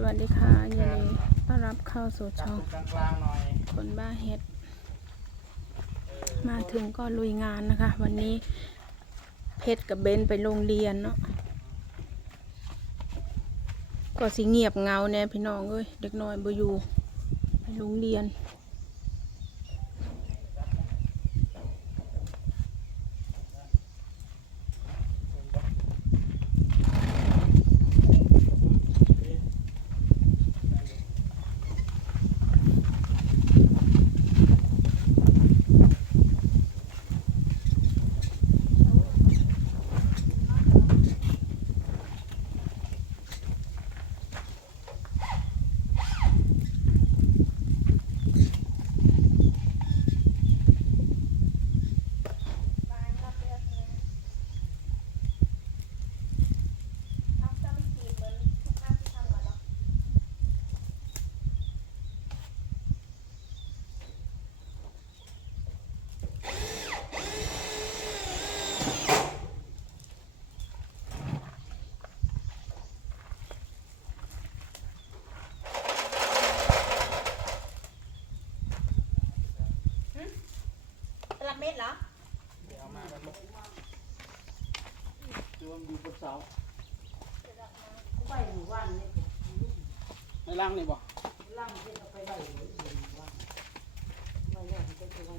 สวัสดีค่ะยินดีต้อนรับเข้าสู่จับช่องจุดกลางๆหน่อยคนบ้าเฮ็ดเออมาถึงก็ลุยงานนะคะ วันนี้เพชรกับเบนไปโรงเรียนเนาะก็สิเงียบเหงาแน่พี่น้องเอ้ยเด็กน้อยบ่อยู่ไปโรงเรียน ตลับเม็ดเหรอ เดี๋ยวเอามากันลูกดูว่ามัน อยู่บนเสาไปหมู่บ้านนี่ในล่างนี่บ่ล่างที่เราไปไหวหมู่บ้านไม่ได้ไปไปไหว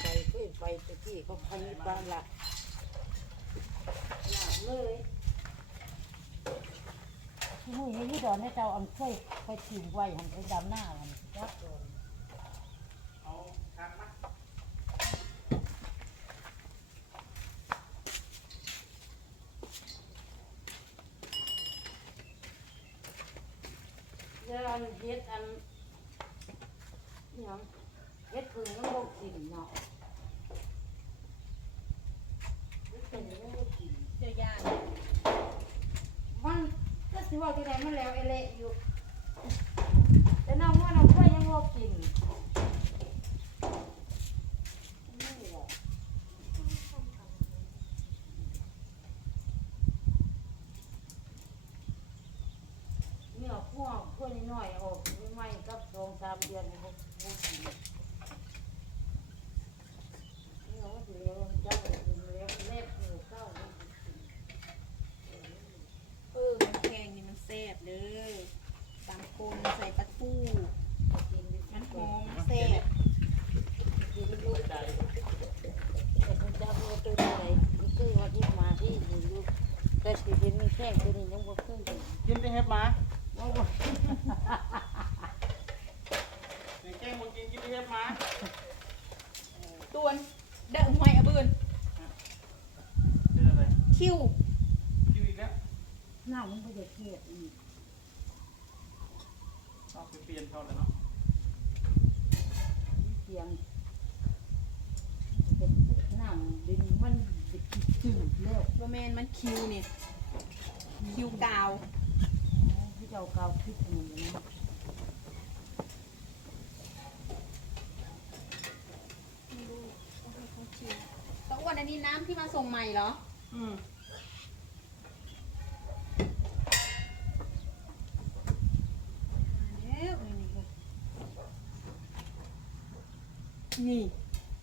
ไปขึ้นไปตะกี้เขาไปบ้านละหลับเลยที่หูยนี่ดอนให้เจ้าอันเคยไปถิ่มไว้หันไปดำหน้าหันจักโดนเอาครับมาเดี๋ยวอันเฮ็ดอันยัง ฮ็ดพึ่งยังบ่กินเนาะเฮ็ดพึ่งยังบกินเดี๋ยานมันก็สิว่าที่ไหนมันแล้วเอเละอยู่ แต่น้องว่าน้องพื่อนยังบ่กินเนี่ยพวกพวกนน้อยออกไม่ก็สองสามเดือนให้เขา เอาไปเปลี่ยนเขาแล้วเนาะเสียงเป็นหน้าดินมันจืดแล้วบะแมนมันคิวนี่คิวกาวที่เจ้าเก่าคิดนี่นะไม่รู้ต้องให้เขาชิมตะอ้วนอันนี้น้ำที่มาส่งใหม่เหรอ อืม แล้วนี่นี่ นี่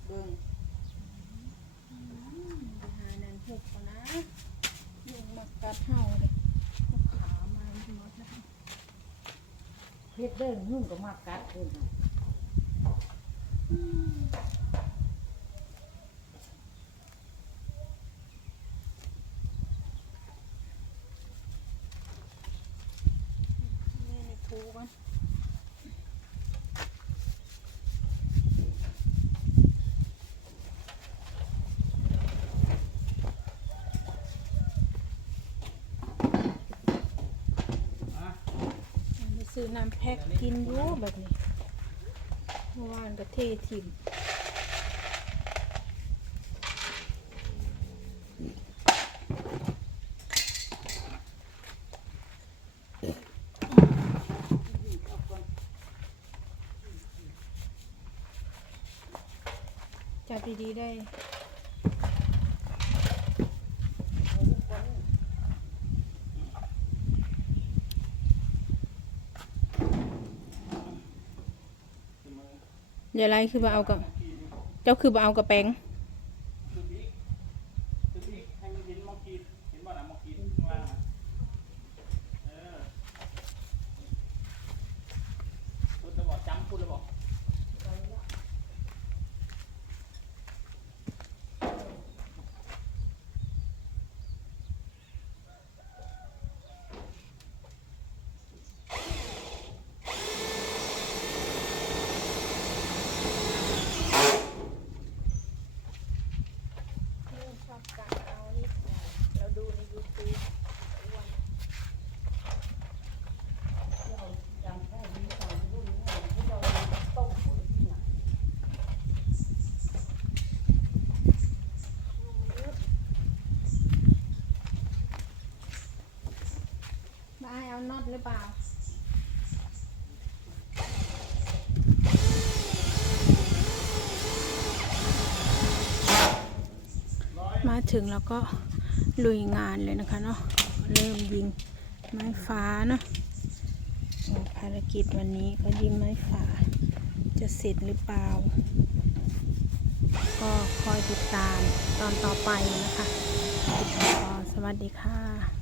เบิ่งอืมไปหานันหุบก่อนนะยุงมากัดเห่าเลยเอาขามาหมดแล้วเฮ็ดเด้อนุ่งก็มากัดเพิ่นน่ะแม่ในทูกัน ซื้อน้ำแพ็คกินอยู่แบบนี้เมื่อวานก็เททิมจับดีๆได้ ขึ้นมา อ ย่าไรคือมาเอากับ เจ้าคือมาเอากับแปง ขึ้นอีกขึ้นอีกให้มันเห็นหมอกีดเห็นบ่น่ะหมอกีดข้างล่างน่ะเออพูดแล้วบอกจำพูดแล้วบอก ชอบการเอานี่เราดูใน YouTube จำได้มีสามรุ่นนี่ที่เราต้มปุ๋ยน่ะ มาให้เอา น็อตหรือเปล่ามาถึงแล้วก็ลุยงานเลยนะคะเนาะเริ่มยิงไม้ฟ้าเนาะภารกิจวันนี้ก็ยิงไม้ฟ้าจะเสร็จหรือเปล่า ก็คอยติดตามตอนต่อไปนะคะติดต่อสวัสดีค่ะ